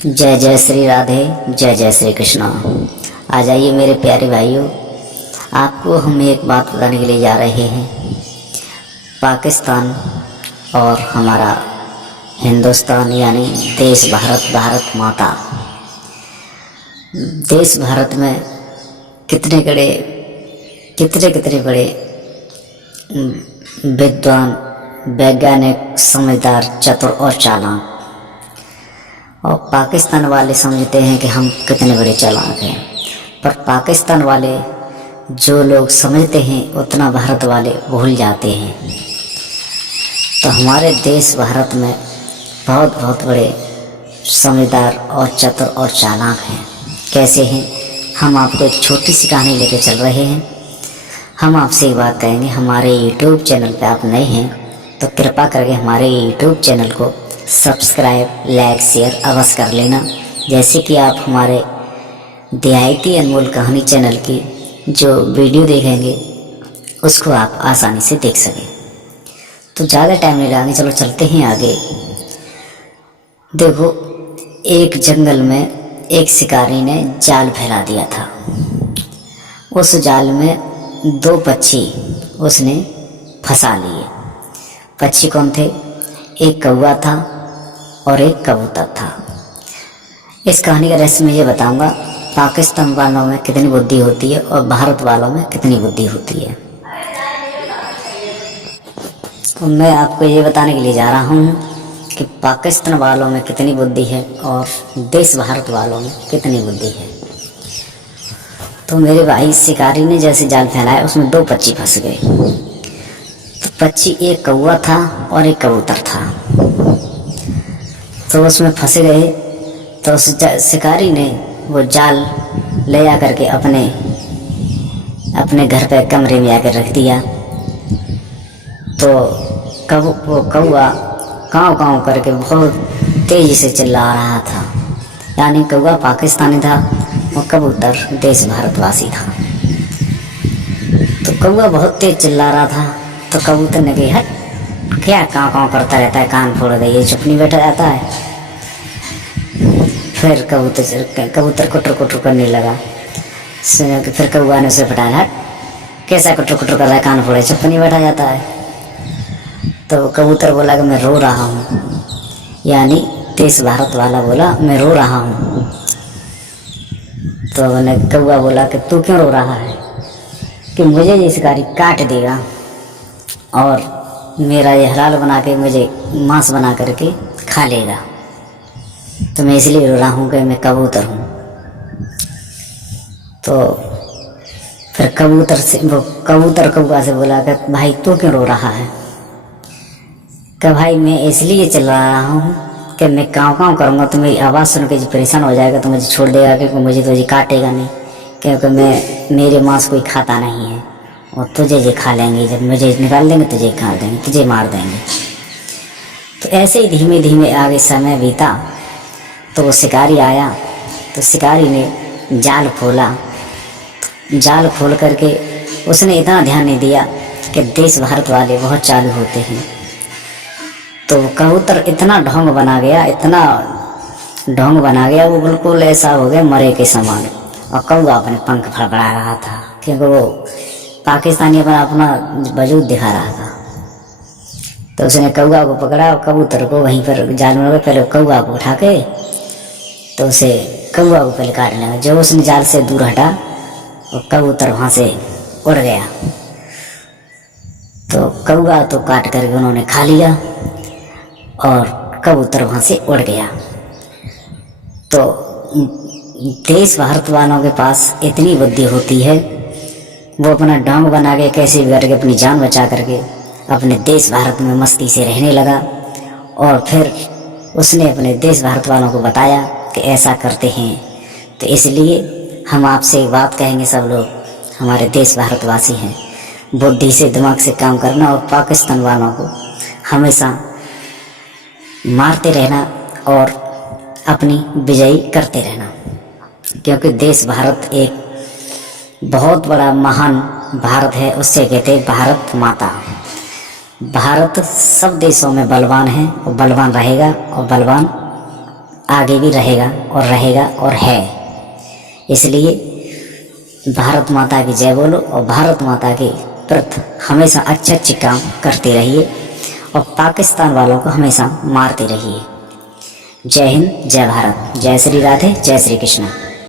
जय जय श्री राधे, जय जय श्री कृष्णा। आ जाइए मेरे प्यारे भाइयों, आपको हम एक बात बताने के लिए जा रहे हैं। पाकिस्तान और हमारा हिंदुस्तान यानी देश भारत, भारत माता। देश भारत में कितने बड़े विद्वान, वैज्ञानिक, समझदार, चतुर और चालाक। और पाकिस्तान वाले समझते हैं कि हम कितने बड़े चालाक हैं, पर पाकिस्तान वाले जो लोग समझते हैं उतना भारत वाले भूल जाते हैं। तो हमारे देश भारत में बहुत बड़े समझदार और चतुर और चालाक हैं। कैसे हैं? हम आपको एक छोटी सी कहानी लेके चल रहे हैं। हम आपसे एक बात कहेंगे, हमारे YouTube चैनल पे आप नए हैं तो कृपा करके हमारे YouTube चैनल को सब्सक्राइब, लाइक, शेयर अवश्य कर लेना, जैसे कि आप हमारे देहाती अनमोल कहानी चैनल की जो वीडियो देखेंगे उसको आप आसानी से देख सकें। तो ज़्यादा टाइम नहीं लगाएंगे, चलो चलते हैं आगे। देखो, एक जंगल में एक शिकारी ने जाल फैला दिया था। उस जाल में 2 पक्षी उसने फंसा लिए। पक्षी कौन थे? एक कौवा था और एक कबूतर था। इस कहानी का रहस्य मैं ये बताऊंगा, पाकिस्तान वालों में कितनी बुद्धि होती है और भारत वालों में कितनी बुद्धि होती है। तो मैं आपको ये बताने के लिए जा रहा हूँ कि पाकिस्तान वालों में कितनी बुद्धि है और देश भारत वालों में कितनी बुद्धि है। तो मेरे भाई, शिकारी ने जैसे जाल फैलाया उसमें 2 पक्षी फंस गए। तो पक्षी एक कौवा था और एक कबूतर था। तो उसमें फंस गए। तो उस शिकारी ने वो जाल ले जा करके अपने घर पे कमरे में आकर रख दिया। तो वो कौवा काँव काँव करके बहुत तेज़ी से चिल्ला रहा था। यानी कौवा पाकिस्तानी था और कबूतर देश भारतवासी था। तो कौवा बहुत तेज चिल्ला रहा था। तो कबूतर ने कहा, हट, क्या काँव काँव करता रहता है, कान फोड़ गई, ये चुप नहीं बैठा जाता है। फिर कबूतर कुटर कुटर करने लगा। फिर कौवा ने उसे फटाया, हट, कैसा कुटर कुटर कर रहा है, कान फोड़े, चुप नहीं बैठा जाता है। तो कबूतर बोला कि मैं रो रहा हूँ, यानी देश भारत वाला बोला मैं रो रहा हूँ। तो कौवा बोला कि तू क्यों रो रहा है? कि मुझे ये शिकारी काट देगा और मेरा ये हलाल बना के मुझे मांस बना करके खा लेगा, तो मैं इसलिए रो रहा हूँ कि मैं कबूतर हूँ। तो फिर कबूतर कौवा से बोला कि भाई तू क्यों रो रहा है? कि भाई मैं इसलिए चिल्ला रहा हूँ कि मैं काँव काँव करूँगा तो मेरी आवाज़ सुन के परेशान हो जाएगा तो मुझे छोड़ देगा, क्योंकि मुझे तुझे काटेगा नहीं, क्योंकि मेरे मांस कोई खाता नहीं है और तुझे ये खा लेंगे, जब मुझे निकाल देंगे तुझे खा देंगे, तुझे मार देंगे। तो ऐसे ही धीमे धीमे आगे समय बीता। तो वो शिकारी आया। तो शिकारी ने जाल खोला। जाल खोल करके उसने इतना ध्यान नहीं दिया कि देश भारत वाले बहुत चालू होते हैं। तो कबूतर इतना ढोंग बना गया, वो बिल्कुल ऐसा हो गया मरे के समान। और कौवा अपने पंख फड़फड़ा रहा था, क्योंकि वो पाकिस्तानी अपना वजूद दिखा रहा था। तो उसने कौवा को पकड़ा और कबूतर को वहीं पर जाल में लगा। पहले कौवा को उठा के तो उसे कौवा को पहले काटने लगा। जब उसने जाल से दूर हटा और कबूतर वहाँ से उड़ गया। तो कौवा तो काट करके उन्होंने खा लिया और कबूतर वहाँ से उड़ गया। तो देश भारत वालों के पास इतनी बुद्धि होती है, वो अपना डोंग बना के कैसे भी करके अपनी जान बचा करके अपने देश भारत में मस्ती से रहने लगा। और फिर उसने अपने देश भारत वालों को बताया कि ऐसा करते हैं। तो इसलिए हम आपसे एक बात कहेंगे, सब लोग हमारे देश भारतवासी हैं, बुद्धि से, दिमाग से काम करना और पाकिस्तान वालों को हमेशा मारते रहना और अपनी विजयी करते रहना, क्योंकि देश भारत एक बहुत बड़ा महान भारत है। उससे कहते हैं भारत माता। भारत सब देशों में बलवान है और बलवान रहेगा और बलवान आगे भी रहेगा और है। इसलिए भारत माता की जय बोलो और भारत माता के प्रति हमेशा अच्छे अच्छे काम करते रहिए और पाकिस्तान वालों को हमेशा मारते रहिए। जय हिंद, जय भारत, जय श्री राधे, जय श्री कृष्ण।